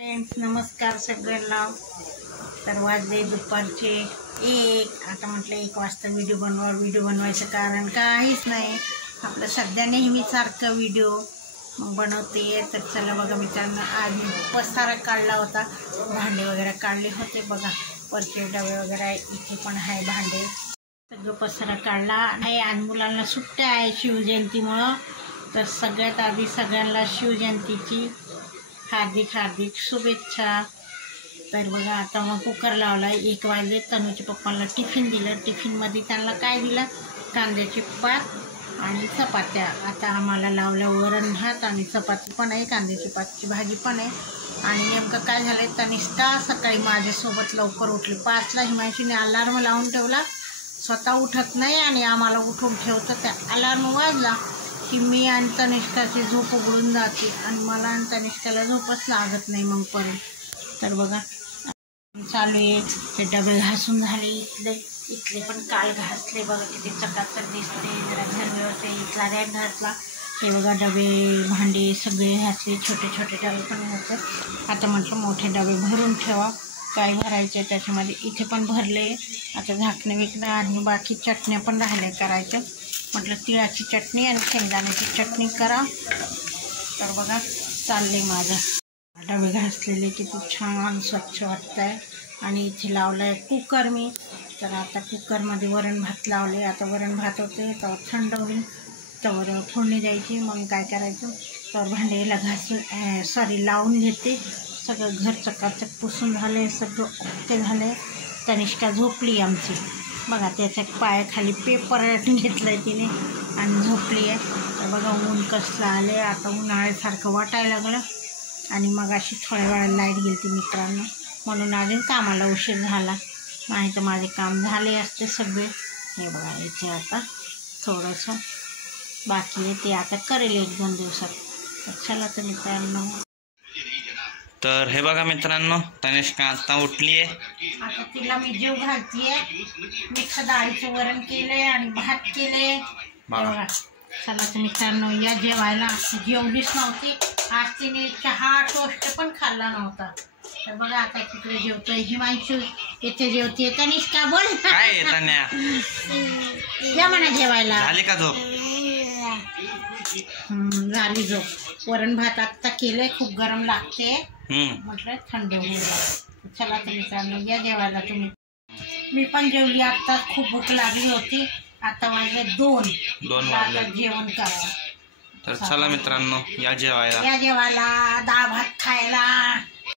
Friends नमस्कार सगळ्यांना। तर वाजले दुपारचे 1। आता म्हटलं 1 वाजता व्हिडिओ बनवायचं कारण काहीच नाही, आपलं सध्या नेहमी सारखं व्हिडिओ मग बनवते। तर चला बघा मित्रांनो, आज मी पसारा काढला होता, भांडे वगैरे काढले होते बघा, वरचे डबे वगैरे इथे पण आहे, भांडे सगळं पसारा काढला आहे। आणि मुलांना सुट्ट्या आहे शिवजयंतीमुळं, तर सगळ्यात आधी सगळ्यांना शिवजयंतीची हार्दिक हार्दिक शुभेच्छा। तर बघा आता मग कुकर लावला, 1 वाजले। तनूच्या पप्पांना टिफिन दिलं, टिफिनमध्ये त्यांना काय दिलं, कांद्याची पात आणि चपात्या। आता आम्हाला लावलं वरण भात आणि चपाती पण आहे, कांद्याची पातची भाजी पण आहे। आणि नेमकं काय झालं, तनिष्का सकाळी माझ्यासोबत लवकर उठली 5ला। हिमांशीने अलार्म लावून ठेवला, स्वतः उठत नाही आणि आम्हाला उठून ठेवतं। त्या अलार्म वाजला की मी आणि तनिष्काची झोप उघडून जाते आणि मला आणि तनिष्काला झोपच लागत नाही मग परत। तर बघा चालू आहे, ते डबे घासून झाले, इथले पण काल घासले बघा, किती चकाचक दिसते, जरा घर व्यवस्थित झाऱ्यात घासला। हे बघा डबे भांडे सगळे घासले, छोटे छोटे डबे पण घासले। आता म्हटलं मोठे डबे भरून ठेवा, काय भरायचे त्याच्यामध्ये, इथे पण भरले। आता झाकणे विकणं आणि बाकी चटण्या पण राहिल्या करायच्या, म्हटलं तिळाची चटणी आणि शेंगदाण्याची चटणी करा। तर बघा चालले माझं, डबे घासलेले किती छान स्वच्छ वाटत आहे। आणि इथे लावलं आहे कुकर मी, तर आता कुकरमध्ये वरण भात लावले। आता वरण भात होते तर थंड होईल, तर फोडणी द्यायची, मग काय करायचं, तर भांड्याला लावून घेते। सगळं घर चकाचक पुसून झाले, सगळं ते झाले। तनिष्का झोपली आमची बघा, त्याच्या पायाखाली पेपर घेतलं तिने आणि झोपली आहे। तर बघा ऊन कसलं आले, आता उन्हाळ्यासारखं वाटायला लागलं। आणि मग अशी थोड्या वेळा लाईट गेली ती मित्रांनो, म्हणून अजून कामाला उशीर झाला, नाही तर माझे काम झाले असते सगळे। हे बघा इथे आता थोडंसं बाकी आहे, ते आता करेल 1-2 दिवसात। तर चला तर मित्रांनो, तर हे बघा मित्रांनो, तनिष्का आता उठली आहे। आता तिला मी जेव घालतीये, मिक्स डाळीचं वरण केले आणि भात केले बघा। चला तर मित्रांनो या जेवायला, जेवलीच नव्हती आज तिने, चहा टोस्ट पण खाल्ला नव्हता। तर बघा आता तिकडे जेवतोय हिमांशू, इथे जेवते तनिष्का। बोल काय तन्या, या म्हणा जेवायला। झाली का झोप? झाली झोप। वरण भात आत्ता केलंय, खूप गरम लागते, म्हटलं थंड होईल। चला तर मित्रांनो या जेवायला तुम्ही। मी पण जेवली आत्ता, खूप भूक लागली होती। आता वाजले 2 आता जेवण करा। तर चला मित्रांनो या जेवायला, डाळ भात खायला।